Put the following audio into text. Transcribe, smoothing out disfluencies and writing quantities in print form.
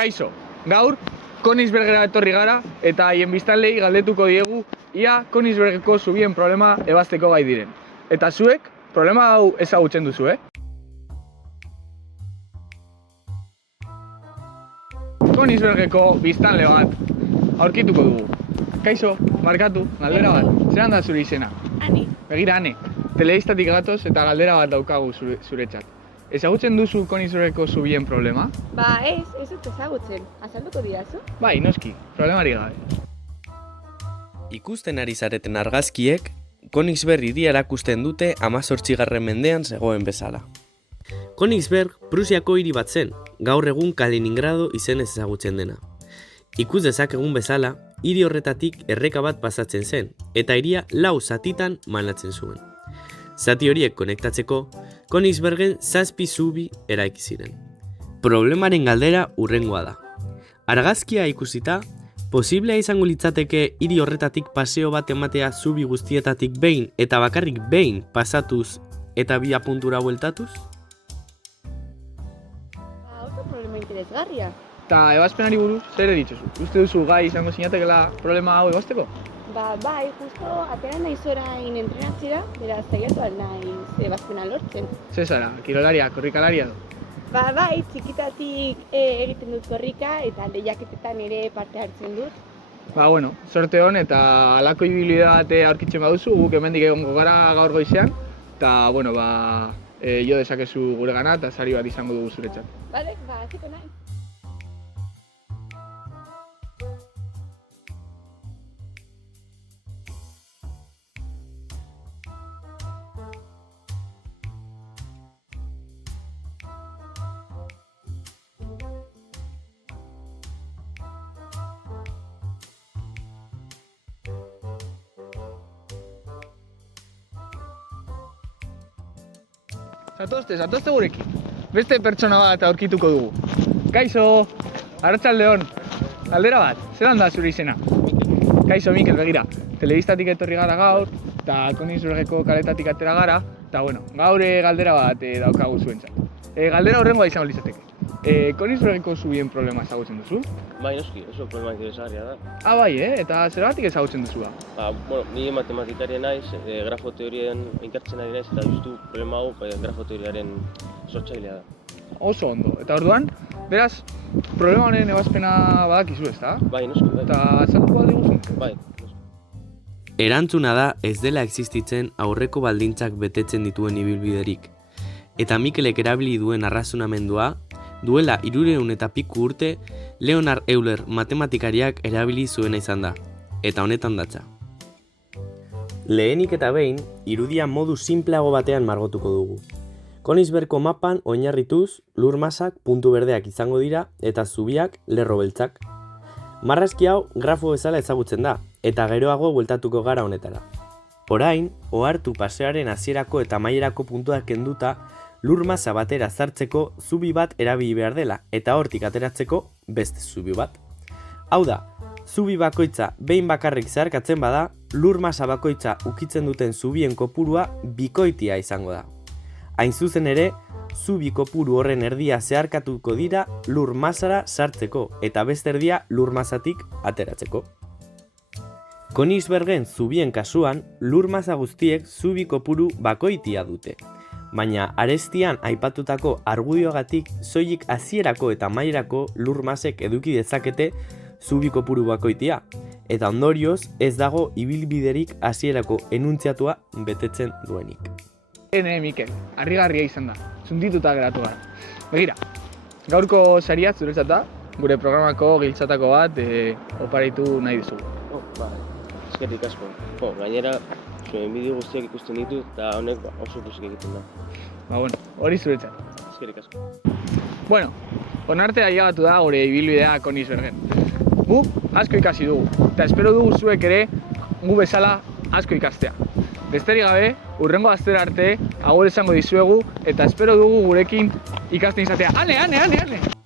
Kaixo, gaur Königsbergera etorri gara eta haien biztanleei galdetuko diegu ia Königsbergeko zubien problema ebazteko gai diren. Eta zuek, problema hau ezagutzen duzu, Königsbergeko biztanle bat aurkituko dugu. Kaixo, markatu, galdera bat. Zeran da zure izena? Ani. Begira, Ane, telebistatik gatoz eta galdera bat daukagu zuretzat. Ezagutzen duzu Königsbergeko zubien problema? Ba ez dut ezagutzen. Azalduko didazu? Bai, noski, problemari gabe. Ikusten ari zareten argazkiek, Königsberg hiria erakusten dute 18. mendean zegoen bezala. Königsberg Prusiako hiri bat zen, gaur egun Kaliningrado izenez ezagutzen dena. Ikus dezakegun bezala, hiri horretatik erreka bat pasatzen zen, eta hiria 4 zatitan banatzen zuen. Zati horiek konektatzeko, Königsbergen 7 zubi eraiki ziren. Problemaren galdera hurrengoa da. Argazkia ikusita, posiblea izango litzateke hiri horretatik paseo bat ematea zubi guztietatik behin eta bakarrik behin pasatuz eta bi puntura bueltatuz? Oso problema interesgarria. Eta ebazpenari buruz, zer ditzozu? Uste duzu gai izango zinatekela problema hau ebazteko? Bai, justo atera naiz orain entrenatzera, beraz saiatu ahal naiz ebazpena lortzen. Ze zara, kirolaria, korrikalaria du? Bai, txikitatik egiten dut korrika eta lehiaketetan ere parte hartzen dut. Bueno, sorte hon eta halako ibilbide aurkitzen baduzu, guk hemendik egongo gara gaur goizean, eta jo dezakezu guregana eta sari bat izango dugu zuretzat. Bale, hasiko naiz. Zatozte gurekin. Beste pertsona bat aurkituko dugu. Kaixo, arratsalde on. Galdera bat, zelan da zure izena? Kaixo, Mikel, begira. Telebistatik etorri gara gaur, eta Königsbergeko kaletatik atera gara, eta gaur galdera bat daukagu zuentzat. Galdera horrengoa izango litzateke. Königsbergeko zubien problema ezagutzen duzu? Bai, noski, oso problema interesgarria da. Bai, eta zergatik ezagutzen duzu da? Ni matematikaria naiz, grafo teorien ikertzen ari naiz, eta justu problema hau grafo teoriaren sortzailea da. Oso ondo, eta orduan, beraz, problema honen ebazpena badakizu, ezta? Bai, noski, bai. Eta azalduko aldiguzu? Bai, noski. Erantzuna da ez dela existitzen aurreko baldintzak betetzen dituen ibilbiderik. Eta Mikelek erabili duen arrazonamendua, duela 300 eta piku urte, Leonhard Euler matematikariak erabili zuena izan da, eta honetan datza. Lehenik eta behin, irudia modu sinpleago batean margotuko dugu. Königsbergko mapan oinarrituz, lur masak puntu berdeak izango dira eta zubiak lerro beltzak. Marrazki hau grafo bezala ezagutzen da, eta geroago bueltatuko gara honetara. Orain, ohartu paseoaren hasierako eta amaierako puntuak kenduta, lur masa batera sartzeko zubi bat erabili behar dela, eta hortik ateratzeko beste zubi bat. Hau da, zubi bakoitza behin bakarrik zeharkatzen bada, lur masa bakoitza ukitzen duten zubien kopurua bikoitia izango da. Hain zuzen ere, zubi kopuru horren erdia zeharkatuko dira lur masara sartzeko, eta beste erdia lur masatik ateratzeko. Königsbergen zubien kasuan, lur masa guztiek zubi kopuru bakoitia dute. Baina arestian aipatutako argudioagatik soilik hasierako eta amaierako lur masek eduki dezakete zubi kopuru bakoitia, eta ondorioz ez dago ibilbiderik hasierako enuntziatua betetzen duenik. Mikel, harrigarria izan da, zundituta geratu gara. Begira, gaurko saria zuretzat da, gure programako giltzatako bat oparitu nahi dizugu. Eskerrik asko. Gainera, zuen bideo guztiak ikusten ditut eta honek oso pozik egiten da. Hori zuretzat. Eskerrik asko. Onarte ailegatu da gure ibilbidea Königsbergen. Gu asko ikasi dugu, eta espero dugu zuek ere gu bezala asko ikastea. Besterik gabe, hurrengo astera arte agur esango dizuegu, eta espero dugu gurekin ikasten izatea. Ane!